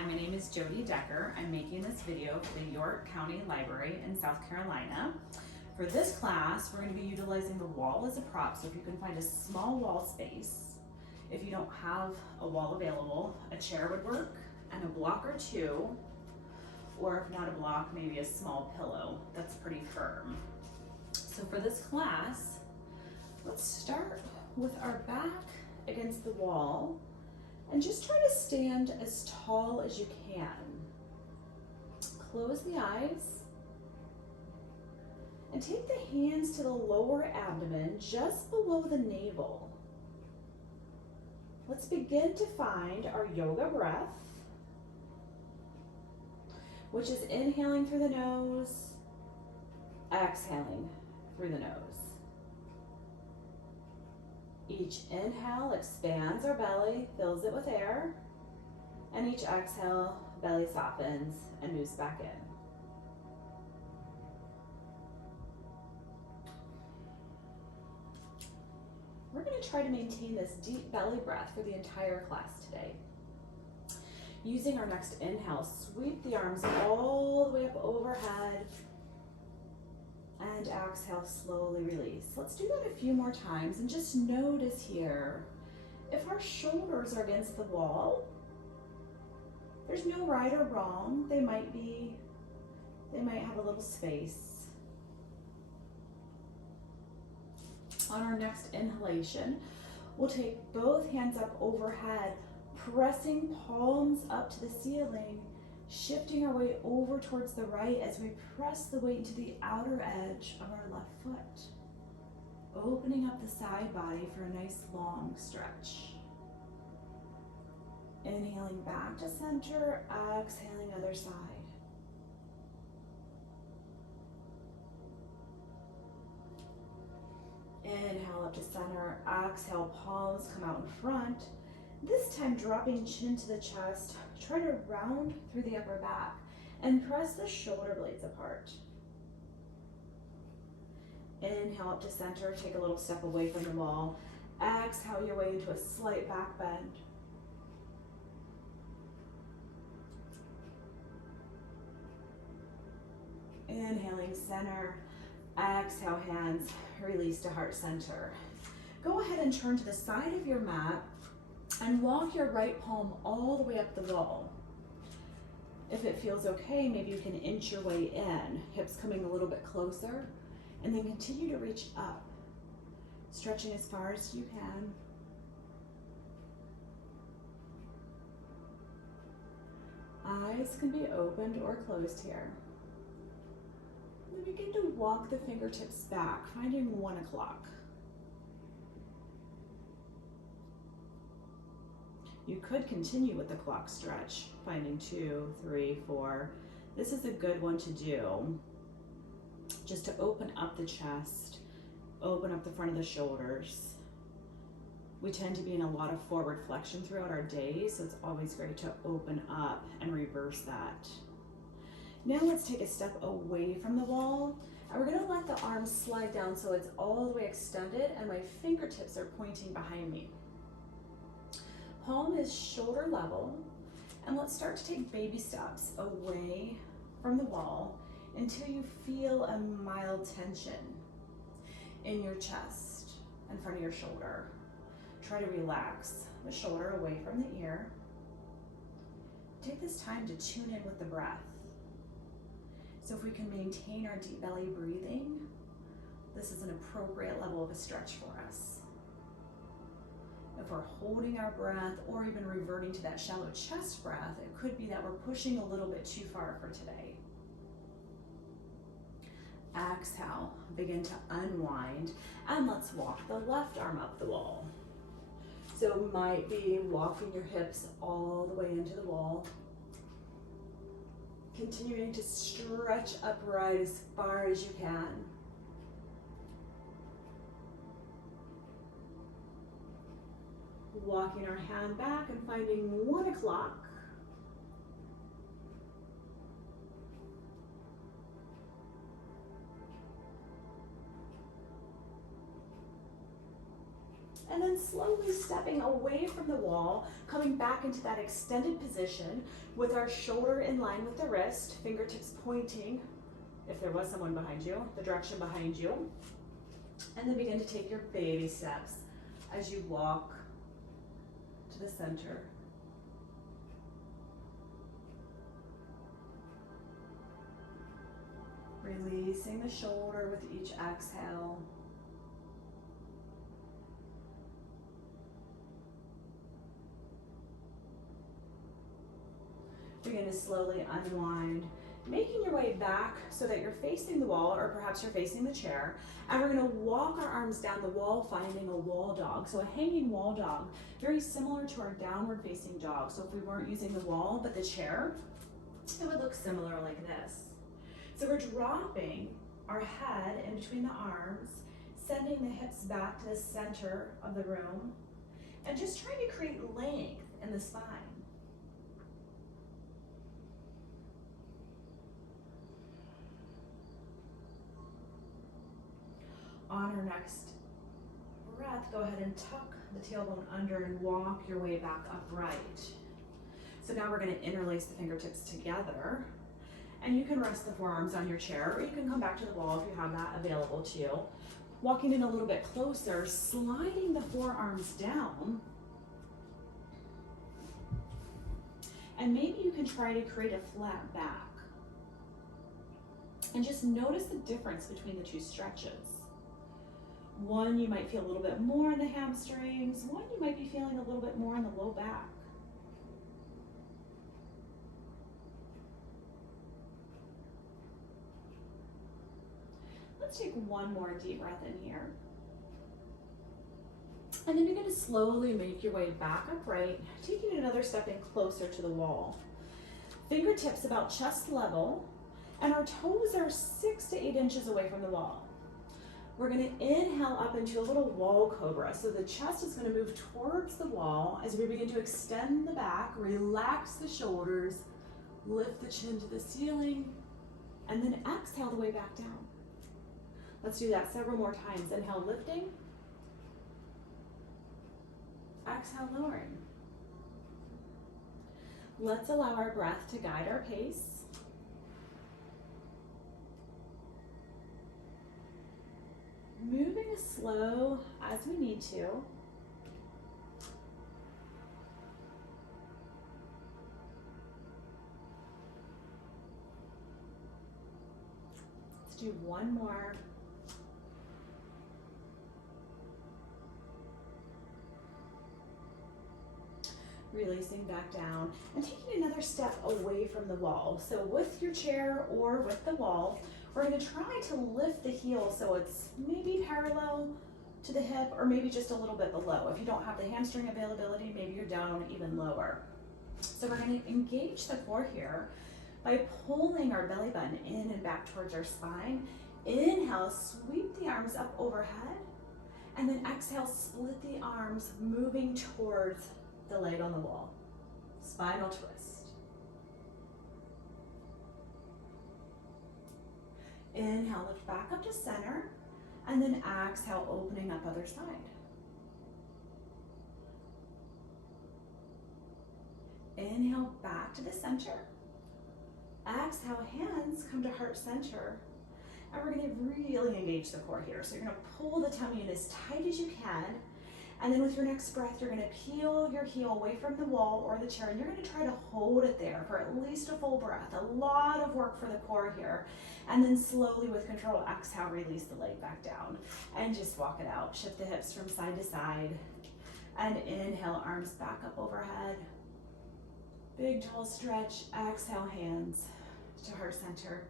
Hi, my name is Jody Decker. I'm making this video for the York County Library in South Carolina. For this class, we're going to be utilizing the wall as a prop, so if you can find a small wall space, if you don't have a wall available, a chair would work, and a block or two, or if not a block, maybe a small pillow that's pretty firm. So for this class, let's start with our back against the wall and just try to stand as tall as you can. Close the eyes and take the hands to the lower abdomen just below the navel. Let's begin to find our yoga breath, which is inhaling through the nose, exhaling through the nose. Each inhale expands our belly, fills it with air, and each exhale, belly softens and moves back in. We're going to try to maintain this deep belly breath for the entire class today. Using our next inhale, sweep the arms all the way up overhead, and exhale, slowly release. Let's do that a few more times and just notice here, if our shoulders are against the wall, there's no right or wrong. They might have a little space. On our next inhalation, we'll take both hands up overhead, pressing palms up to the ceiling, shifting our weight over towards the right as we press the weight into the outer edge of our left foot. Opening up the side body for a nice long stretch. Inhaling back to center, exhaling other side. Inhale up to center, exhale, palms come out in front. This time dropping chin to the chest, try to round through the upper back and press the shoulder blades apart. Inhale up to center, take a little step away from the wall. Exhale your way into a slight back bend. Inhaling center, exhale hands, release to heart center. Go ahead and turn to the side of your mat and walk your right palm all the way up the wall. If it feels okay, maybe you can inch your way in, hips coming a little bit closer, and then continue to reach up, stretching as far as you can. Eyes can be opened or closed here. And then begin to walk the fingertips back, finding 1 o'clock. You could continue with the clock stretch, finding 2, 3, 4. This is a good one to do just to open up the chest, open up the front of the shoulders. We tend to be in a lot of forward flexion throughout our day, so it's always great to open up and reverse that. Now let's take a step away from the wall, and we're going to let the arms slide down so it's all the way extended and my fingertips are pointing behind me. Palm is shoulder level, and let's start to take baby steps away from the wall until you feel a mild tension in your chest in front of your shoulder. Try to relax the shoulder away from the ear. Take this time to tune in with the breath. So if we can maintain our deep belly breathing, this is an appropriate level of a stretch for us. If we're holding our breath or even reverting to that shallow chest breath, it could be that we're pushing a little bit too far for today. Exhale, begin to unwind, and let's walk the left arm up the wall. So it might be walking your hips all the way into the wall. Continuing to stretch upright as far as you can. Walking our hand back and finding 1 o'clock. And then slowly stepping away from the wall, coming back into that extended position with our shoulder in line with the wrist, fingertips pointing, if there was someone behind you, the direction behind you. And then begin to take your baby steps as you walk to the center. Releasing the shoulder with each exhale. Begin to slowly unwind, making your way back so that you're facing the wall, or perhaps you're facing the chair. And we're gonna walk our arms down the wall, finding a wall dog. So a hanging wall dog, very similar to our downward facing dog. So if we weren't using the wall, but the chair, it would look similar like this. So we're dropping our head in between the arms, sending the hips back to the center of the room, and just trying to create length in the spine. On our next breath, go ahead and tuck the tailbone under and walk your way back upright. So now we're going to interlace the fingertips together, and you can rest the forearms on your chair, or you can come back to the wall if you have that available to you. Walking in a little bit closer, sliding the forearms down, and maybe you can try to create a flat back. And just notice the difference between the two stretches. One, you might feel a little bit more in the hamstrings. One, you might be feeling a little bit more in the low back. Let's take one more deep breath in here. And then you're going to slowly make your way back upright, taking another step in closer to the wall. Fingertips about chest level, and our toes are 6 to 8 inches away from the wall. We're going to inhale up into a little wall cobra. So the chest is going to move towards the wall as we begin to extend the back, relax the shoulders, lift the chin to the ceiling, and then exhale the way back down. Let's do that several more times. Inhale, lifting. Exhale, lowering. Let's allow our breath to guide our pace. Moving slow as we need to. Let's do one more. Releasing back down and taking another step away from the wall. So with your chair or with the wall, we're going to try to lift the heel so it's maybe parallel to the hip or maybe just a little bit below. If you don't have the hamstring availability, maybe you're down even lower. So we're going to engage the core here by pulling our belly button in and back towards our spine. Inhale, sweep the arms up overhead, and then exhale, split the arms, moving towards the leg on the wall. Spinal twist. Inhale, lift back up to center, and then exhale, opening up other side. Inhale, back to the center. Exhale, hands come to heart center. And we're going to really engage the core here. So you're going to pull the tummy in as tight as you can. And then with your next breath, you're going to peel your heel away from the wall or the chair, and you're going to try to hold it there for at least a full breath. A lot of work for the core here. And then slowly with control, exhale, release the leg back down and just walk it out. Shift the hips from side to side. And inhale, arms back up overhead. Big tall stretch. Exhale, hands to heart center.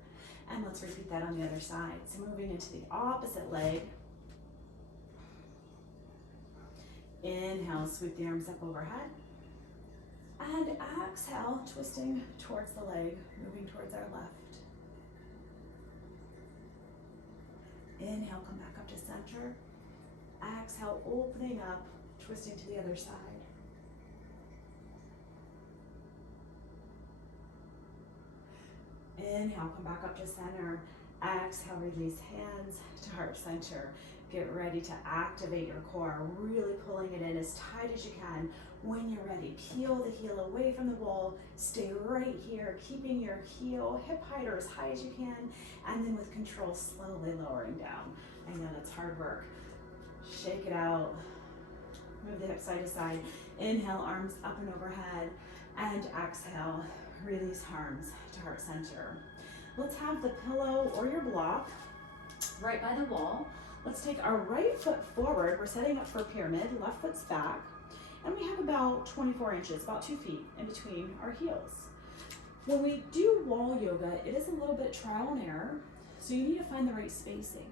And let's repeat that on the other side. So moving into the opposite leg. Inhale, sweep the arms up overhead. And exhale, twisting towards the leg, moving towards our left. Inhale, come back up to center. Exhale, opening up, twisting to the other side. Inhale, come back up to center. Exhale, release hands to heart center. Get ready to activate your core, really pulling it in as tight as you can. When you're ready, peel the heel away from the wall. Stay right here, keeping your heel hip height or as high as you can. And then with control, slowly lowering down. I know that's hard work. Shake it out. Move the hips side to side. Inhale, arms up and overhead. And exhale, release arms to heart center. Let's have the pillow or your block right by the wall. Let's take our right foot forward. We're setting up for a pyramid. Left foot's back. And we have about 24 inches, about 2 feet in between our heels. When we do wall yoga, it is a little bit trial and error. So you need to find the right spacing.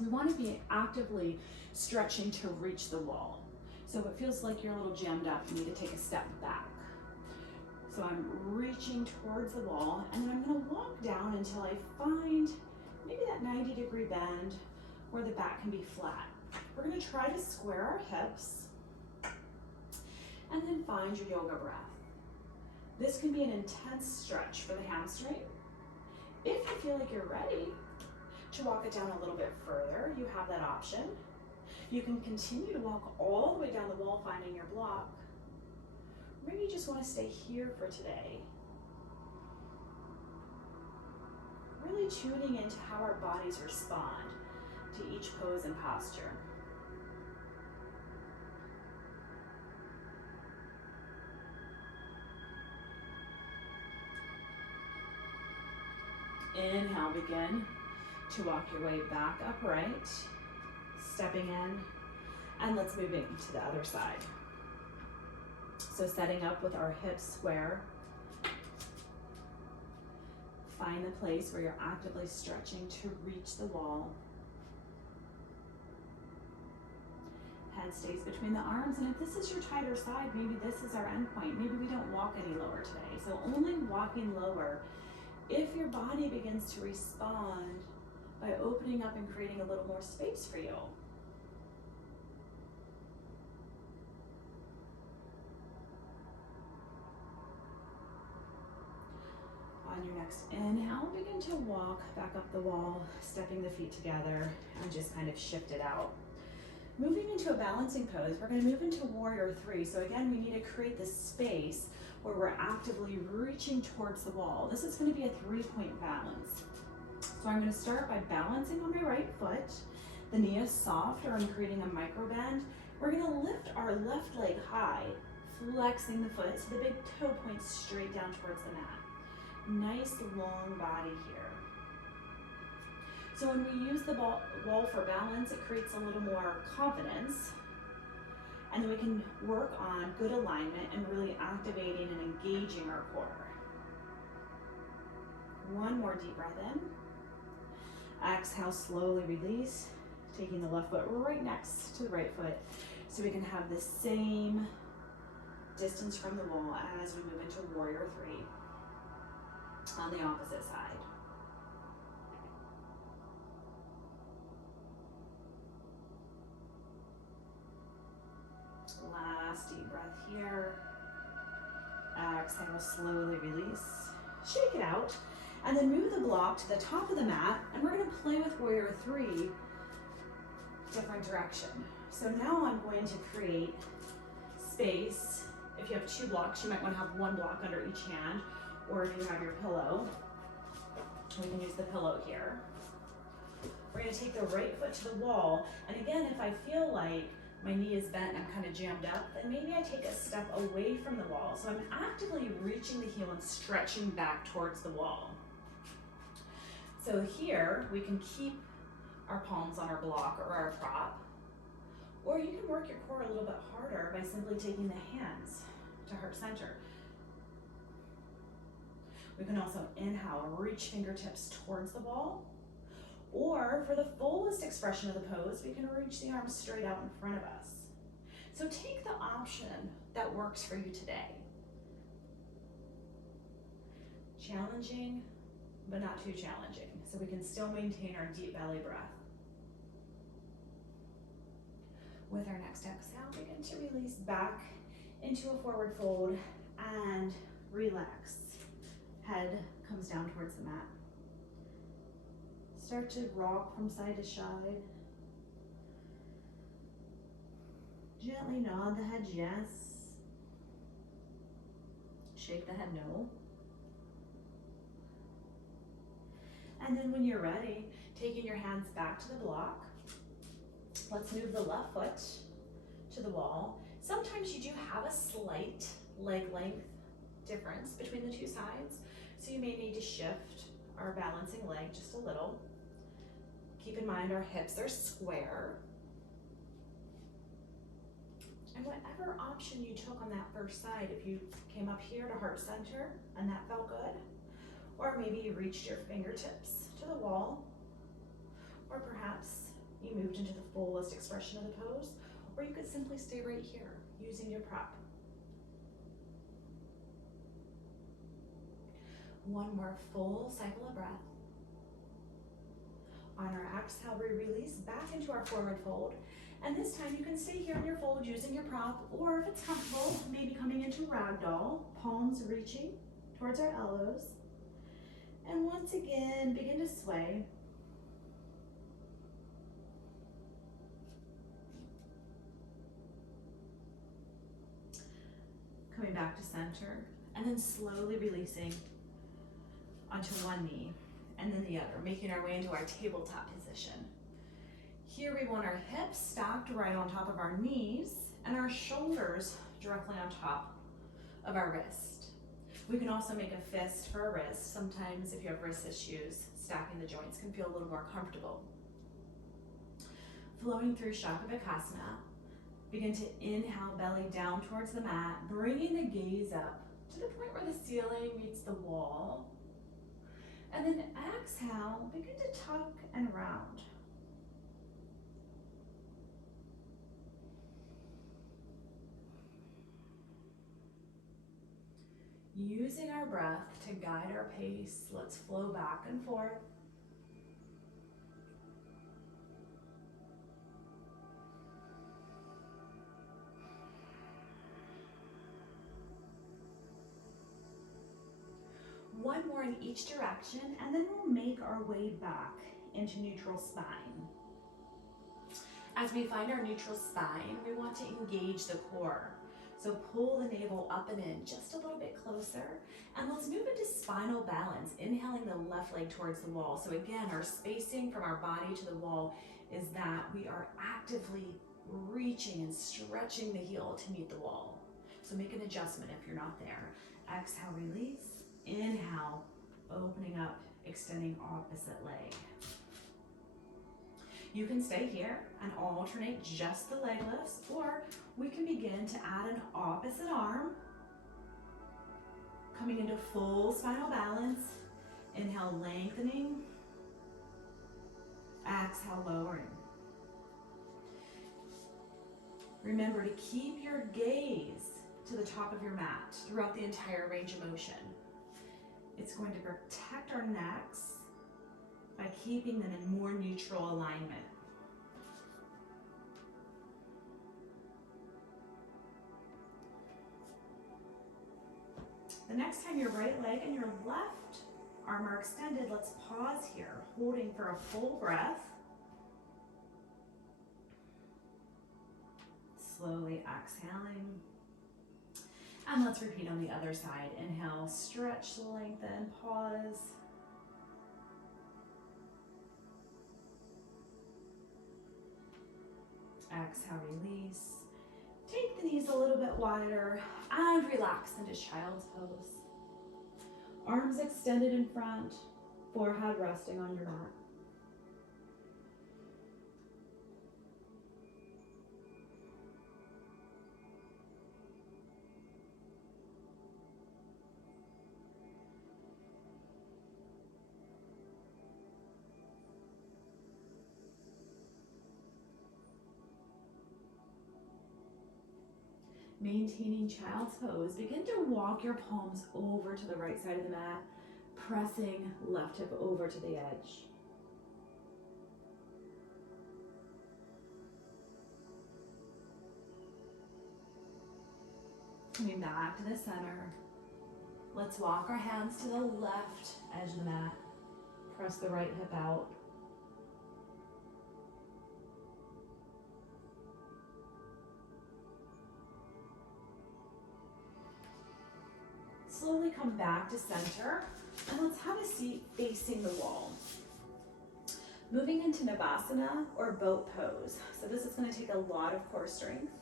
We want to be actively stretching to reach the wall. So if it feels like you're a little jammed up, you need to take a step back. So I'm reaching towards the wall, and then I'm going to walk down until I find maybe that 90-degree bend where the back can be flat. We're going to try to square our hips, and then find your yoga breath. This can be an intense stretch for the hamstring. If you feel like you're ready to walk it down a little bit further, you have that option. You can continue to walk all the way down the wall, finding your block. Maybe you just want to stay here for today. Really tuning into how our bodies respond to each pose and posture. Inhale, begin to walk your way back upright, stepping in, and let's move into the other side. So setting up with our hips square. Find the place where you're actively stretching to reach the wall. Head stays between the arms, and if this is your tighter side, maybe this is our end point. Maybe we don't walk any lower today. So only walking lower if your body begins to respond by opening up and creating a little more space for you. On your next inhale, begin to walk back up the wall, stepping the feet together, and just kind of shift it out. Moving into a balancing pose, we're going to move into warrior three. So again, we need to create this space where we're actively reaching towards the wall. This is going to be a 3-point balance. So I'm going to start by balancing on my right foot. The knee is soft, or I'm creating a micro bend. We're going to lift our left leg high, flexing the foot so the big toe points straight down towards the mat. Nice long body here. So when we use the wall for balance, it creates a little more confidence, and then we can work on good alignment and really activating and engaging our core. One more deep breath in. Exhale, slowly release, taking the left foot right next to the right foot so we can have the same distance from the wall as we move into warrior three. On the opposite side. Last deep breath here. Exhale, slowly release. Shake it out. And then move the block to the top of the mat. And we're going to play with warrior three, different direction. So now I'm going to create space. If you have 2 blocks, you might want to have 1 block under each hand. Or if you have your pillow, we can use the pillow here. We're going to take the right foot to the wall. And again, if I feel like my knee is bent and I'm kind of jammed up, then maybe I take a step away from the wall. So I'm actively reaching the heel and stretching back towards the wall. So here, we can keep our palms on our block or our prop. Or you can work your core a little bit harder by simply taking the hands to heart center. We can also inhale, reach fingertips towards the wall. Or for the fullest expression of the pose, we can reach the arms straight out in front of us. So take the option that works for you today. Challenging, but not too challenging, so we can still maintain our deep belly breath. With our next exhale, begin to release back into a forward fold and relax. Head comes down towards the mat. Start to rock from side to side. Gently nod the head yes. Shake the head no. And then when you're ready, taking your hands back to the block, let's move the left foot to the wall. Sometimes you do have a slight leg length difference between the two sides, so you may need to shift our balancing leg just a little. Keep in mind our hips are square. And whatever option you took on that first side, if you came up here to heart center and that felt good, or maybe you reached your fingertips to the wall, or perhaps you moved into the fullest expression of the pose, or you could simply stay right here using your prep. One more full cycle of breath. On our exhale, we release back into our forward fold. And this time you can stay here in your fold using your prop, or if it's comfortable, maybe coming into ragdoll, palms reaching towards our elbows. And once again, begin to sway. Coming back to center, and then slowly releasing onto one knee and then the other, making our way into our tabletop position. Here we want our hips stacked right on top of our knees and our shoulders directly on top of our wrist. We can also make a fist for a wrist. Sometimes if you have wrist issues, stacking the joints can feel a little more comfortable. Flowing through Shavasana, begin to inhale belly down towards the mat, bringing the gaze up to the point where the ceiling meets the wall. And then exhale, begin to tuck and round. Using our breath to guide our pace, let's flow back and forth. One more in each direction, and then we'll make our way back into neutral spine. As we find our neutral spine, we want to engage the core. So pull the navel up and in just a little bit closer, and let's move into spinal balance, inhaling the left leg towards the wall. So again, our spacing from our body to the wall is that we are actively reaching and stretching the heel to meet the wall. So make an adjustment if you're not there. Exhale, release. Inhale, opening up, extending opposite leg. You can stay here and alternate just the leg lifts, or we can begin to add an opposite arm, coming into full spinal balance. Inhale, lengthening. Exhale, lowering. Remember to keep your gaze to the top of your mat throughout the entire range of motion. It's going to protect our necks by keeping them in more neutral alignment. The next time your right leg and your left arm are extended, let's pause here, holding for a full breath. Slowly exhaling. And let's repeat on the other side. Inhale, stretch, lengthen, pause. Exhale, release. Take the knees a little bit wider and relax into child's pose. Arms extended in front, forehead resting on your mat. Maintaining child's pose, begin to walk your palms over to the right side of the mat, pressing left hip over to the edge. Coming back to the center. Let's walk our hands to the left edge of the mat. Press the right hip out. slowly come back to center, and let's have a seat facing the wall. Moving into Navasana or boat pose. So this is going to take a lot of core strength.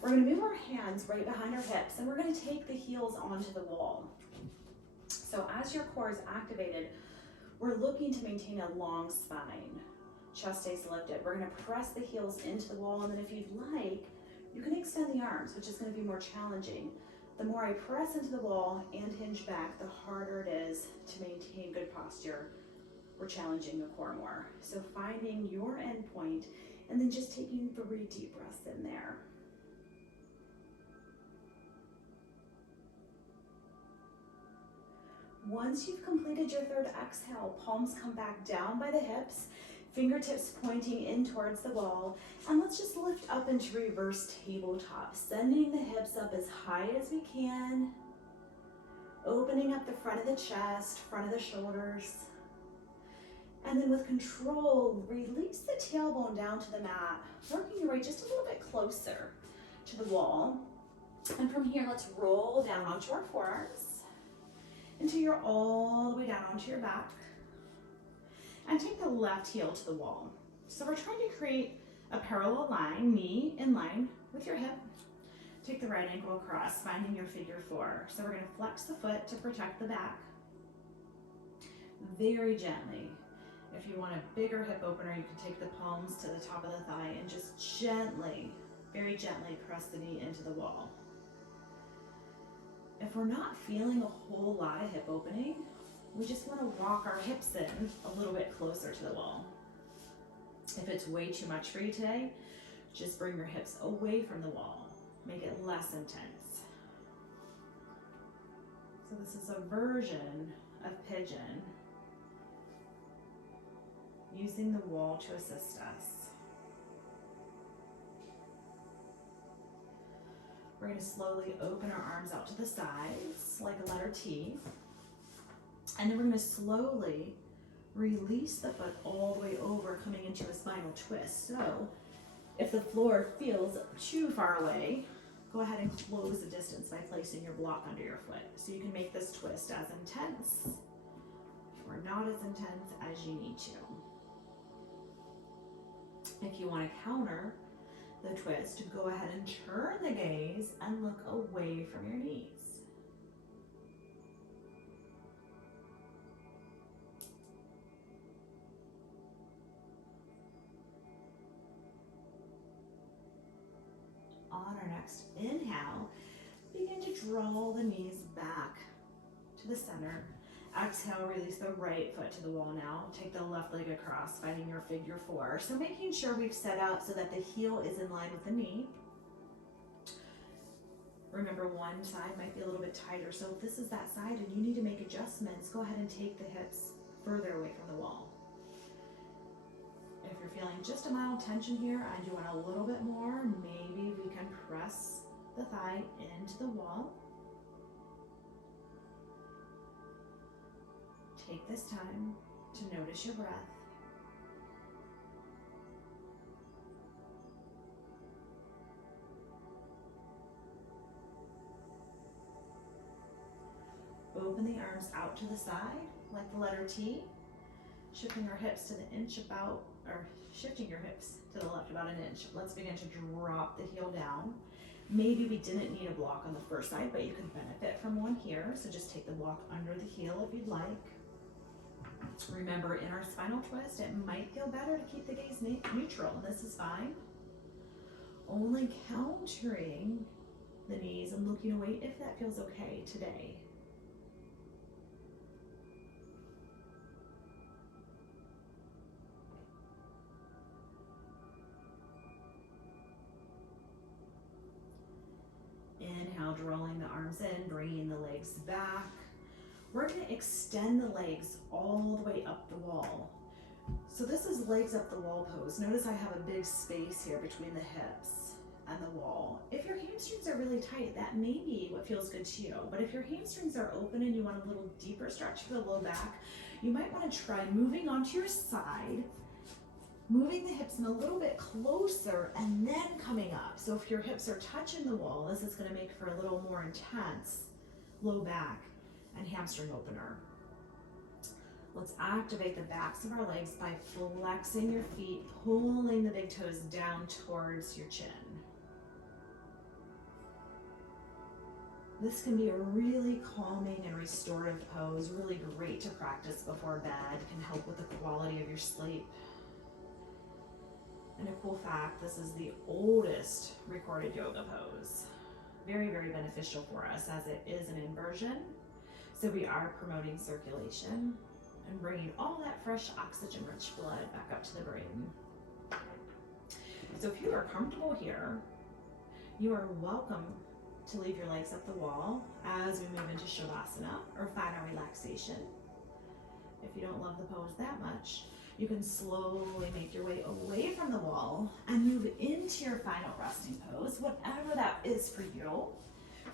We're going to move our hands right behind our hips, and we're going to take the heels onto the wall. So as your core is activated, we're looking to maintain a long spine. Chest stays lifted. We're going to press the heels into the wall, and then if you'd like, you can extend the arms, which is going to be more challenging. The more I press into the wall and hinge back, the harder it is to maintain good posture. We're challenging the core more. So finding your end point and then just taking 3 deep breaths in there. Once you've completed your 3rd exhale, palms come back down by the hips, fingertips pointing in towards the wall, and let's just lift up into reverse tabletop, sending the hips up as high as we can, opening up the front of the chest, front of the shoulders, and then with control, release the tailbone down to the mat, working your way just a little bit closer to the wall. And from here, let's roll down onto our forearms until you're all the way down onto your back. And take the left heel to the wall. So we're trying to create a parallel line, knee in line with your hip. Take the right ankle across, finding your figure 4. So we're going to flex the foot to protect the back. Very gently. If you want a bigger hip opener, you can take the palms to the top of the thigh and just gently, very gently press the knee into the wall. If we're not feeling a whole lot of hip opening, we just want to walk our hips in a little bit closer to the wall. If it's way too much for you today, just bring your hips away from the wall. Make it less intense. So this is a version of pigeon, using the wall to assist us. We're going to slowly open our arms out to the sides like a letter T. And then we're going to slowly release the foot all the way over, coming into a spinal twist. So if the floor feels too far away, go ahead and close the distance by placing your block under your foot. So you can make this twist as intense or not as intense as you need to. If you want to counter the twist, go ahead and turn the gaze and look away from your knees. On our next inhale, begin to draw the knees back to the center. Exhale, release the right foot to the wall now. Take the left leg across, finding your figure 4. So making sure we've set up so that the heel is in line with the knee. Remember, one side might be a little bit tighter. So if this is that side and you need to make adjustments, go ahead and take the hips further away from the wall. If you're feeling just a mild tension here and you want a little bit more, maybe we can press the thigh into the wall. Take this time to notice your breath. Open the arms out to the side like the letter T, shifting our hips to the inch about, or shifting your hips to the left about an inch. Let's begin to drop the heel down. Maybe we didn't need a block on the first side, but you could benefit from one here. So just take the block under the heel if you'd like. Remember, in our spinal twist, it might feel better to keep the gaze neutral, and this is fine. Only countering the knees and looking away if that feels okay today. Inhale, drawing the arms in, bringing the legs back. We're going to extend the legs all the way up the wall. So this is legs up the wall pose. Notice I have a big space here between the hips and the wall. If your hamstrings are really tight, that may be what feels good to you. But if your hamstrings are open and you want a little deeper stretch for the low back, you might want to try moving onto your side, moving the hips in a little bit closer and then coming up. So if your hips are touching the wall, this is going to make for a little more intense low back. and hamstring opener. Let's activate the backs of our legs by flexing your feet, pulling the big toes down towards your chin. This can be a really calming and restorative pose, really great to practice before bed, can help with the quality of your sleep. And a cool fact, this is the oldest recorded yoga pose. Very, very beneficial for us as it is an inversion. So we are promoting circulation and bringing all that fresh oxygen-rich blood back up to the brain. So if you are comfortable here, you are welcome to leave your legs up the wall as we move into Shavasana or final relaxation. If you don't love the pose that much, you can slowly make your way away from the wall and move into your final resting pose, whatever that is for you.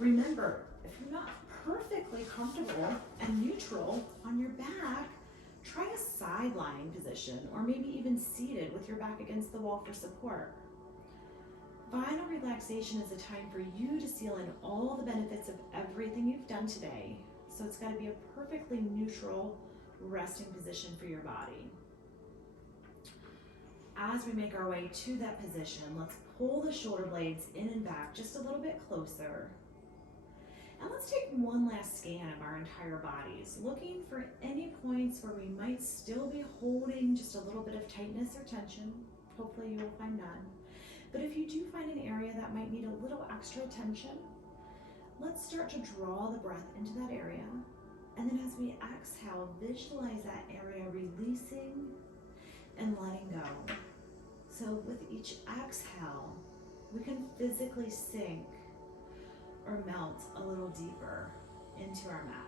Remember, if you're not perfectly comfortable and neutral on your back, try a side lying position or maybe even seated with your back against the wall for support. Final relaxation is a time for you to seal in all the benefits of everything you've done today. So it's got to be a perfectly neutral resting position for your body. As we make our way to that position, let's pull the shoulder blades in and back just a little bit closer. And let's take one last scan of our entire bodies, looking for any points where we might still be holding just a little bit of tightness or tension. Hopefully you will find none. But if you do find an area that might need a little extra attention, let's start to draw the breath into that area. And then as we exhale, visualize that area releasing and letting go. So with each exhale, we can physically sink or melt a little deeper into our mats.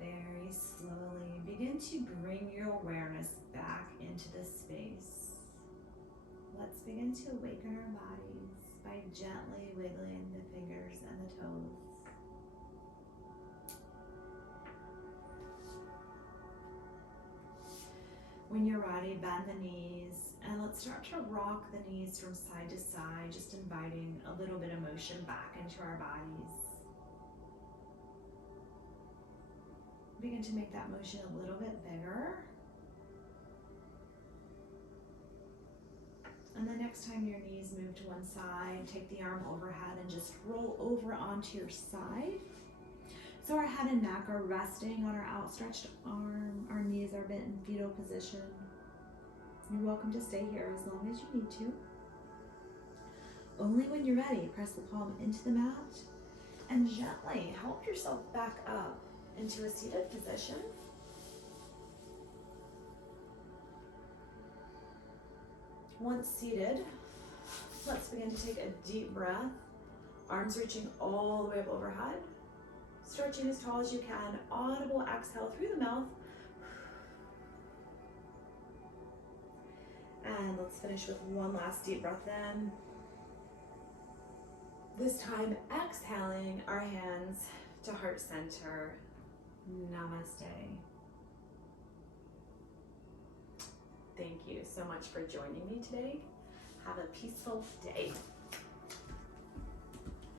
Very slowly begin to bring your awareness back into this space. Let's begin to awaken our bodies by gently wiggling the fingers and the toes. When you're ready, bend the knees and let's start to rock the knees from side to side, just inviting a little bit of motion back into our bodies. Begin to make that motion a little bit bigger. And the next time your knees move to one side, take the arm overhead and just roll over onto your side. So our head and neck are resting on our outstretched arm. Our knees are bent in fetal position. You're welcome to stay here as long as you need to. Only when you're ready, press the palm into the mat and gently help yourself back up into a seated position. Once seated, let's begin to take a deep breath, arms reaching all the way up overhead, stretching as tall as you can, audible exhale through the mouth. And let's finish with one last deep breath in. This time exhaling our hands to heart center. Namaste. Thank you so much for joining me today. Have a peaceful day.